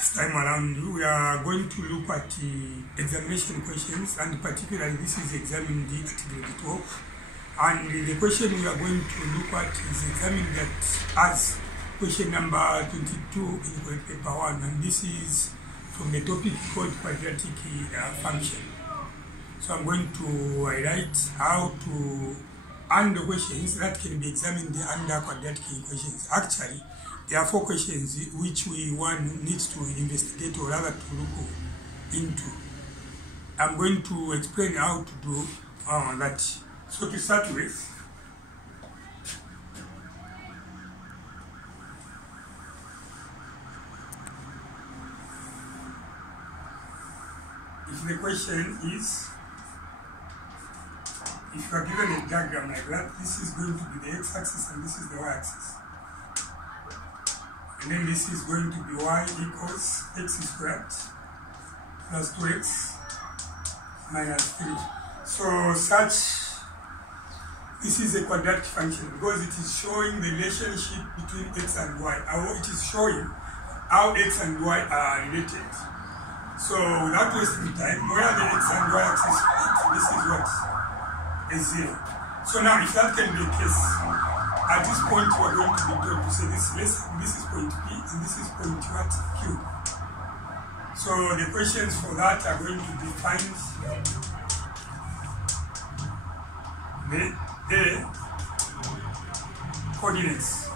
This time around, we are going to look at examination questions, and particularly this is exam D at grade 12. And the question we are going to look at is examined as question number 22 in paper 1, and this is from the topic called quadratic function. So I'm going to highlight how to handle questions that can be examined under quadratic equations. Actually, there are 4 questions which one needs to investigate or rather to look into. I'm going to explain how to do that. So to start with, if the question is, if you are given a diagram like that, this is going to be the x-axis and this is the y-axis. And then this is going to be y equals x squared plus 2x minus 3. So this is a quadratic function because it is showing the relationship between x and y. It is showing how x and y are related. So without wasting time, where the x and y axis meet, this is what? Is 0. So now if that can be the case, at this point we are going to be told to say this is point P and this is point what? Q. So the questions for that are going to be find the coordinates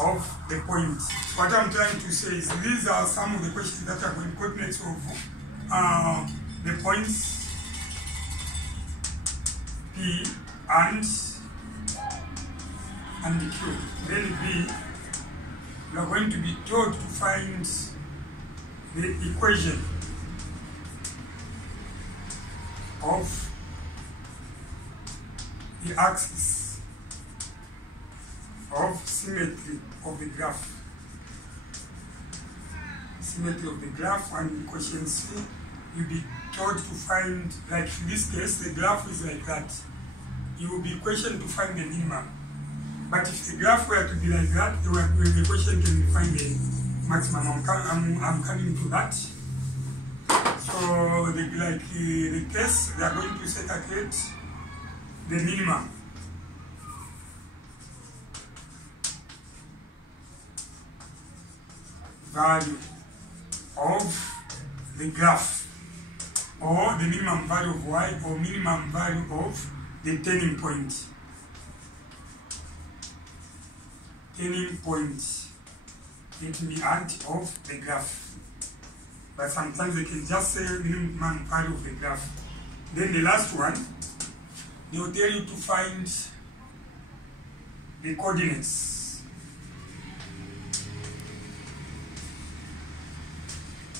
of the point. What I'm trying to say is these are some of the questions that are going coordinates of the points P and the Q. Then B, we are going to be told to find the equation of the axis of symmetry of the graph. Symmetry of the graph. And question C, you'll be told to find, like in this case, the graph is like that. You will be questioned to find the minimum. But if the graph were to be like that, the question can find the maximum. I'm coming to that. So, the case, they are going to segregate the minimum. Value of the graph, or the minimum value of y, or minimum value of the turning point. Turning point, it will be out of the graph. But sometimes they can just say minimum value of the graph. Then the last one, they will tell you to find the coordinates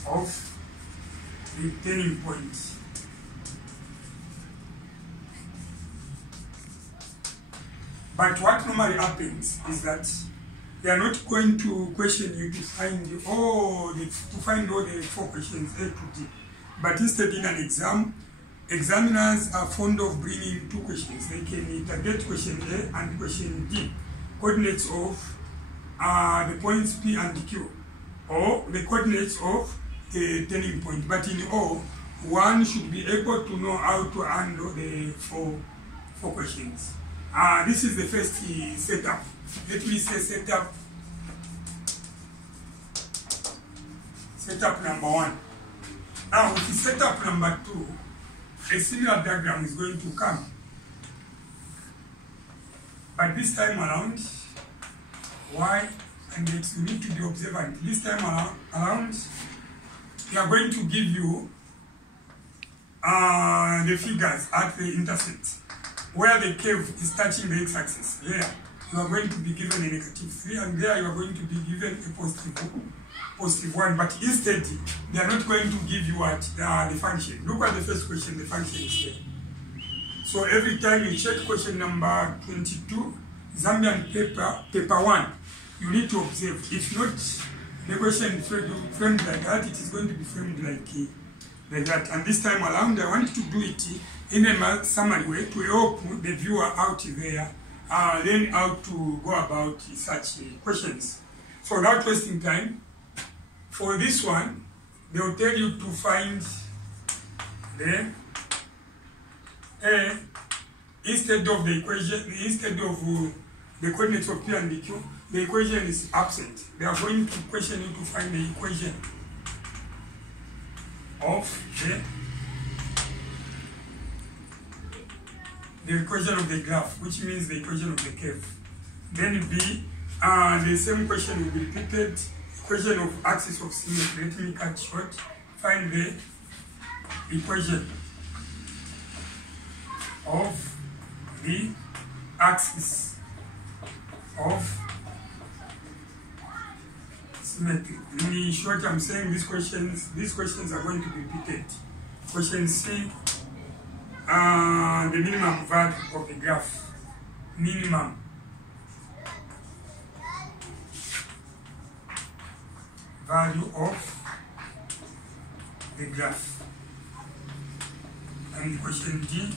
of the turning point. But what normally happens is that they are not going to question you to find all the 4 questions A to D. But instead, in an exam, examiners are fond of bringing 2 questions. They can interrogate question A and question D, coordinates of the points P and Q, or the coordinates of the turning point. But in all, one should be able to know how to handle the 4 questions. This is the first setup. Let me say setup number 1. Now with setup number 2, a similar diagram is going to come. But this time around, y and x, you need to be observant. This time around, we are going to give you the figures at the intersect, where the curve is touching the x-axis. Here, you are going to be given a -3, and there you are going to be given a positive 1. But instead, they are not going to give you the function. Look at the first question, the function is there. So every time you check question number 22, Zambian paper 1, you need to observe. If not, the question is framed like that, it is going to be framed like that. And this time around, I want to do it in a summary way to help the viewer out there learn how to go about such questions. So without wasting time, for this one, they will tell you to find the A instead of the equation, instead of the coordinates of P and Q, the equation is absent. They are going to question you to find the equation of the equation of the graph, which means the equation of the curve. Then B, the same question will be repeated. Equation of axis of symmetry. Let me cut short. Find the equation of the axis of symmetry. In short, I'm saying these questions are going to be repeated. Question C, the minimum value of the graph. Minimum value of the graph. And question D,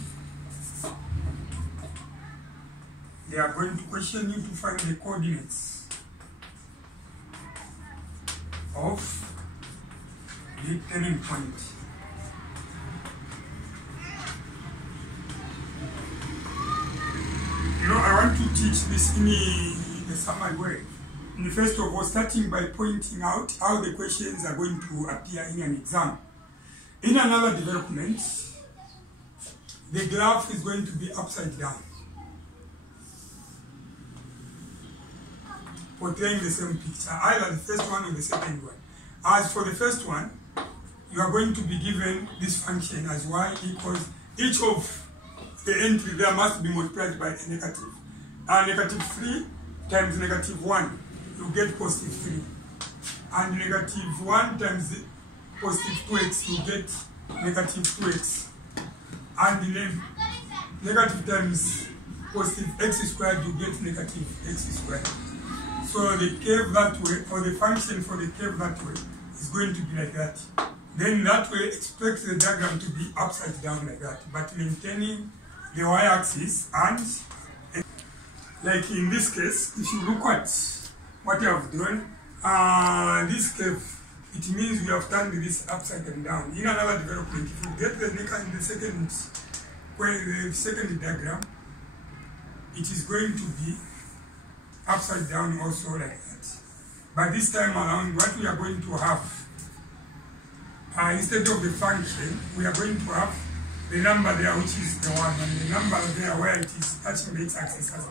they are going to question you to find the coordinates of the turning point. You know, I want to teach this in a summary way. First of all, starting by pointing out how the questions are going to appear in an exam. In another development, the graph is going to be upside down, portraying the same picture, either the first one or the second one. As for the first one, you are going to be given this function as y equals, each of the entry there must be multiplied by a negative. Negative 3 times negative 1, you get positive 3. And negative 1 times positive 2x, you get negative 2x. And negative times positive x squared, you get negative x squared. So the curve that way, or the function for the curve that way, is going to be like that. Then that way, expect the diagram to be upside down like that, but maintaining the y-axis. And like in this case, if you look at what I have done, this curve, it means we have turned this upside down. In another development, if you get the second diagram, it is going to be upside down also like that. But this time around, what we are going to have, instead of the function, we are going to have the number there, which is the 1, and the number there where it is touching the x-axis as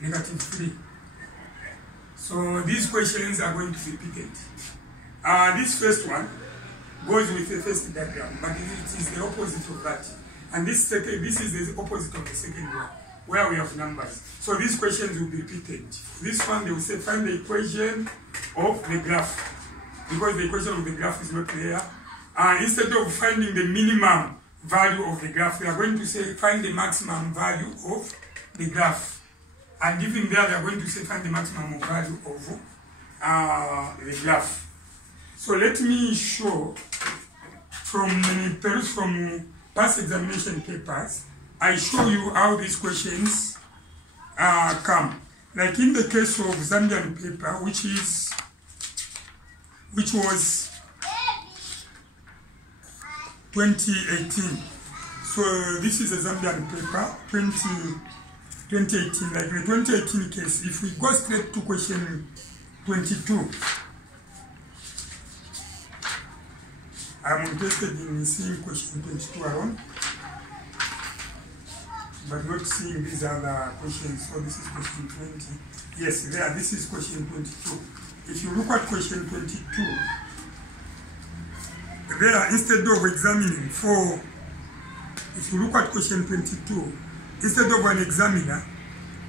negative 3. So these questions are going to be repeated. This first one goes with the first diagram, but it is the opposite of that. And this is the opposite of the second one, where we have numbers. So these questions will be repeated. This one, they will say, find the equation of the graph. Because the equation of the graph is not there. Instead of finding the minimum value of the graph, they are going to say, find the maximum value of the graph. And even there, they are going to say, find the maximum value of the graph. So let me show from past examination papers, I show you how these questions come. Like in the case of Zambian paper, which was 2018. So this is a Zambian paper, 2018. Like the 2018 case, if we go straight to question 22, I'm interested in seeing question 22 alone, but not seeing these other questions. So this is question 20. Yes, there, this is question 22. If you look at question 22, there, instead of examining if you look at question 22, instead of an examiner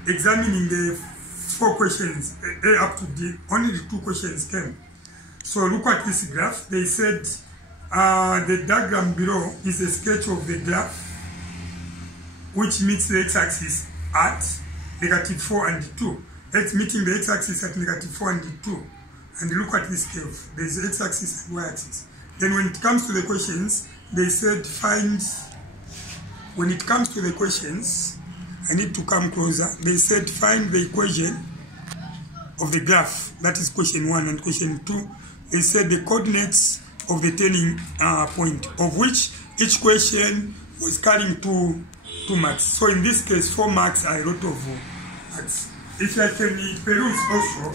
examining the 4 questions, A up to D, only the 2 questions came. So look at this graph. They said the diagram below is a sketch of the graph which meets the x-axis at -4 and 2. It's meeting the x-axis at -4 and 2. And look at this curve. There is x-axis and y-axis. Then when it comes to the questions, they said I need to come closer. They said find the equation of the graph. That is question 1. And question 2, they said the coordinates of the turning point, of which each question was carrying 2 marks. So in this case, 4 marks are a lot of marks. If I can peruse also,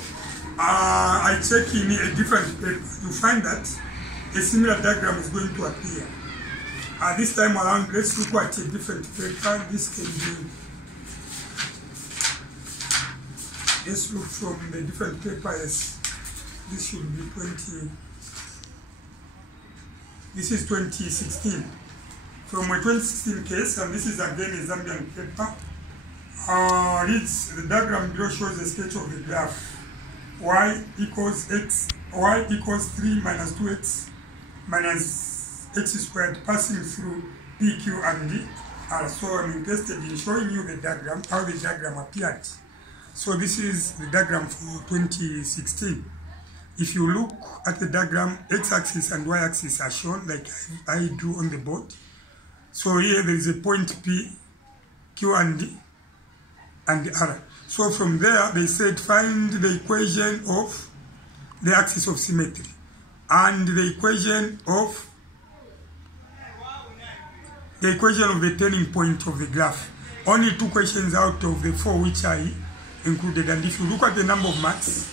I check in a different paper, you find that a similar diagram is going to appear. This time around, let's look at a different paper. This can be, let's look from the different papers. This should be 20, this is 2016. From a 2016 case, and this is again a Zambian paper. The diagram below shows a sketch of the graph. Y equals 3 minus 2x minus x squared passing through P, Q, and D. So I'm interested in showing you the diagram, how the diagram appeared. So this is the diagram for 2016. If you look at the diagram, x-axis and y-axis are shown like I do on the board. So here there is a point P, Q, and D, and R. So from there, they said find the equation of the axis of symmetry and the equation of the turning point of the graph. Only 2 questions out of the 4 which I included. And if you look at the number of marks,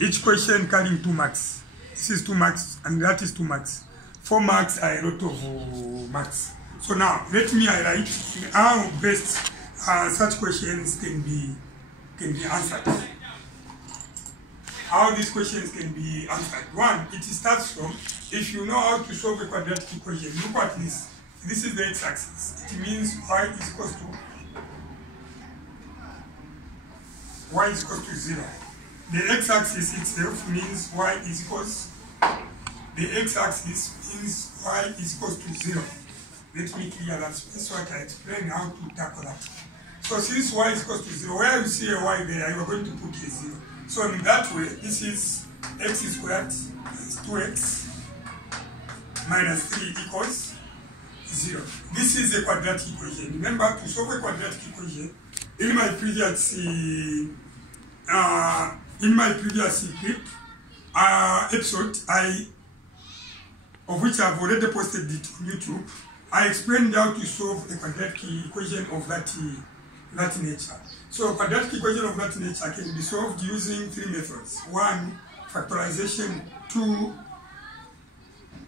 each question carrying 2 marks. This is 2 marks and that is 2 marks. 4 marks are a lot of marks. So now, let me highlight how best such questions can be answered. How these questions can be answered. 1, it starts from, if you know how to solve a quadratic equation, look at this. This is the x-axis. It means y is equals to 0. The x-axis itself means y is equals, the x-axis means y is equals to 0. Let me clear that space so I can explain how to tackle that. So since y is equals to 0, where you see a y there, you are going to put a 0. So in that way, this is x squared plus 2x minus 3 equals 0. This is a quadratic equation. Remember, to solve a quadratic equation, in my previous clip, episode, of which I have already posted it on YouTube, I explained how to solve a quadratic equation of that nature. So a quadratic equation of that nature can be solved using 3 methods. 1, factorization. 2,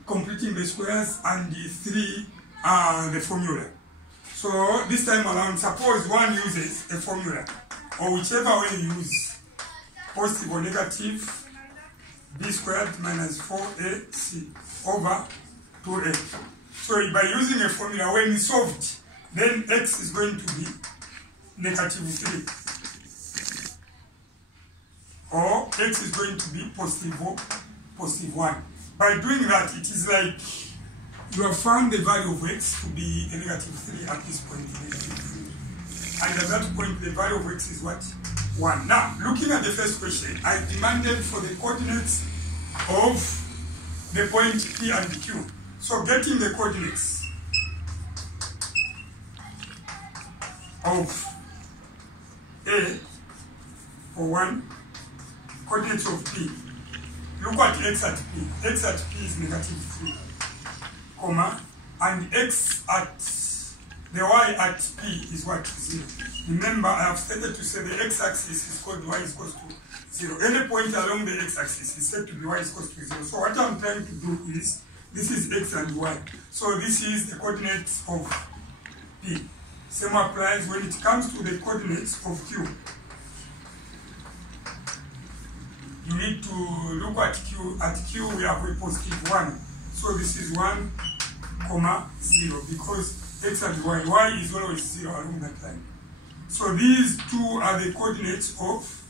completing the squares. And 3, the formula. So this time around, suppose one uses a formula, or whichever way you use, positive or negative, b squared minus 4ac over 2a. So by using a formula, when it's solved, then x is going to be negative 3. Or x is going to be positive 1. By doing that, it is like you have found the value of x to be a negative 3 at this point. And at that point, the value of x is what? 1. Now, looking at the first question, I demanded for the coordinates of the point P and Q. So getting the coordinates of A for 1, coordinates of P. Look at x at P. X at P is negative 3, comma, and x at the y at P is what? 0. Remember, I have stated to say the x-axis is called y is equals to 0. Any point along the x-axis is said to be y is equals to 0. So what I'm trying to do is, this is x and y. So this is the coordinates of P. Same applies when it comes to the coordinates of Q. You need to look at Q. At Q we have a positive 1. So this is 1, comma 0, because x and y is always 0 along that line. So these 2 are the coordinates of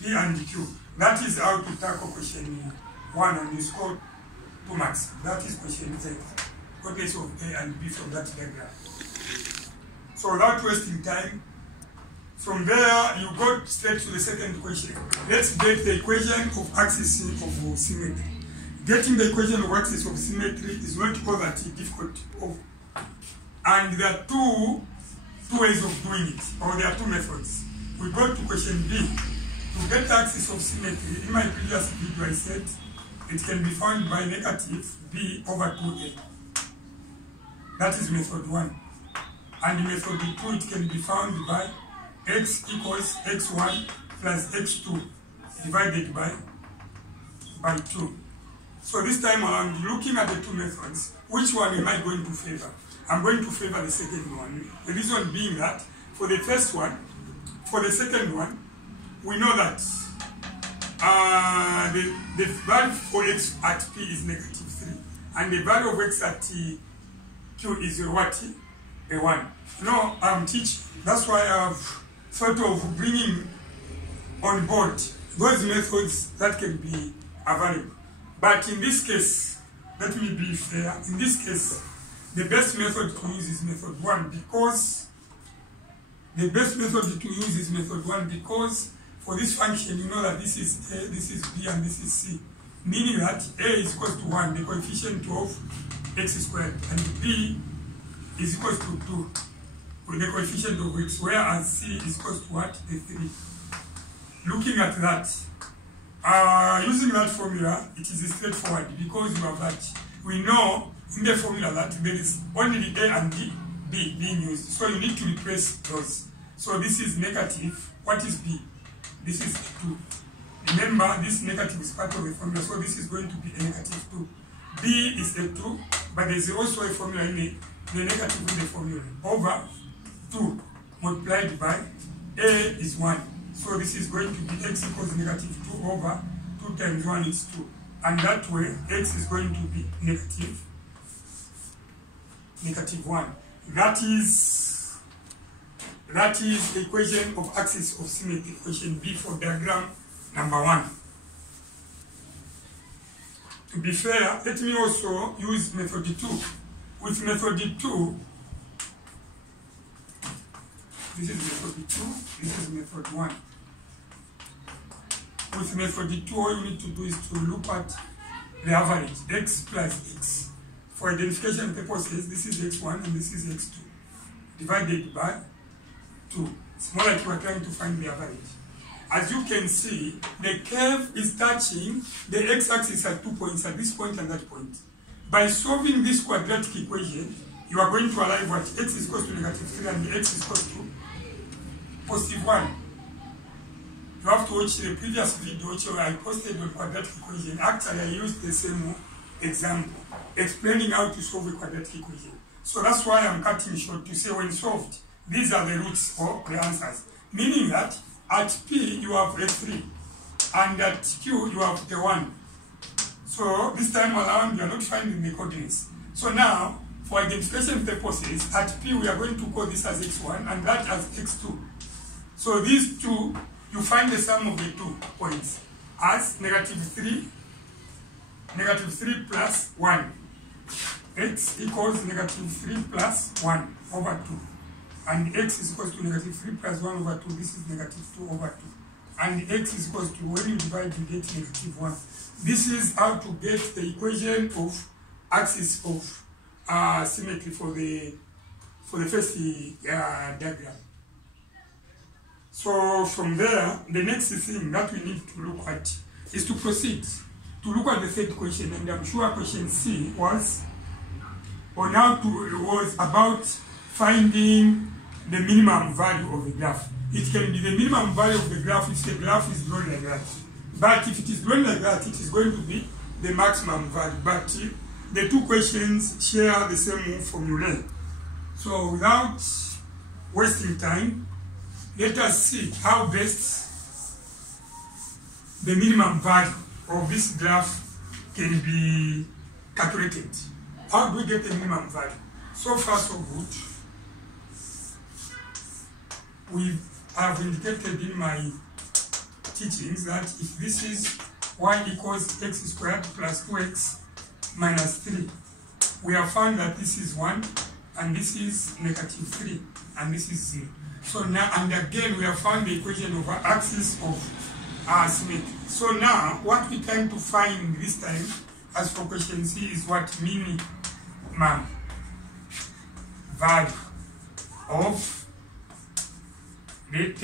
P and Q. That is how to tackle question 1, and you score 2 marks. That is question Z. Coordinates of A and B from that diagram. So without wasting time, from there you go straight to the second question. Let's get the equation of axis of symmetry. Getting the equation of axis of symmetry is not all that difficult. And there are 2 two ways of doing it, or there are two methods. We go to question B. To get the axis of symmetry, in my previous video I said it can be found by negative B over 2A. That is method 1. And method 2, it can be found by x equals x1 plus x2 divided by 2. So this time around, looking at the two methods, which one am I going to favor? I'm going to favor the second one. The reason being that for the first one, for the second one, we know that the value for x at P is negative 3. And the value of x at Q is what? A 1. No, I'm teaching. That's why I've thought of bringing on board those methods that can be available. But in this case, let me be fair, in this case, the best method to use is method 1 because for this function, you know that this is A, this is B, and this is C. Meaning that A is equal to 1, the coefficient of x squared, and B is equal to 2, with the coefficient of x, whereas C is equal to what? A 3. Looking at that, using that formula, it is straightforward because you have that. We know in the formula that there is only A and B being used. So you need to replace those. So this is negative. What is B? This is 2. Remember, this negative is part of the formula, so this is going to be a negative 2. B is a 2, but there is also a formula in the negative in the formula. Over 2 multiplied by A is 1. So this is going to be x equals negative 2 over 2 times 1 is 2. And that way, x is going to be negative 1. That is the equation of axis of symmetry, equation B for diagram number 1. To be fair, let me also use method 2. With method 2, this is method 2, this is method 1. With method 2, all you need to do is to look at the average, x plus x. For identification purposes, this is x1 and this is x2, divided by 2. It's more like we are trying to find the average. As you can see, the curve is touching the x-axis at 2 points, at this point and that point. By solving this quadratic equation, you are going to arrive at x is equal to negative 3 and the x is equal to positive 1. You have to watch the previous video which I posted on quadratic equation. Actually, I used the same example, explaining how to solve a quadratic equation. So that's why I'm cutting short to say when solved, these are the roots or the answers. Meaning that at P you have a 3 and at Q you have a 1. So this time around you are not finding the coordinates. So now, for identification purposes, at P we are going to call this as x1 and that as x2. So these two, you find the sum of the 2 points as negative 3 plus 1. X equals negative 3 plus 1 over 2. And x is equal to negative 3 plus 1 over 2. This is negative 2 over 2. And x is equal to, when you divide, you get negative 1. This is how to get the equation of axis of symmetry for the first diagram. So from there, the next thing that we need to look at is to proceed to look at the third question, and I'm sure question C was about finding the minimum value of the graph. It can be the minimum value of the graph if the graph is drawn like that. But if it is drawn like that, it is going to be the maximum value. But the two questions share the same formula. So without wasting time, let us see how best the minimum value of this graph can be calculated. How do we get the minimum value? So far so good. We have indicated in my teachings that if this is y equals x squared plus 2x minus 3, we have found that this is 1 and this is negative 3 and this is 0. So now, and again, we have found the equation of our axis of symmetry. So now, what we're trying to find this time, as for question C, is what minimum value of Let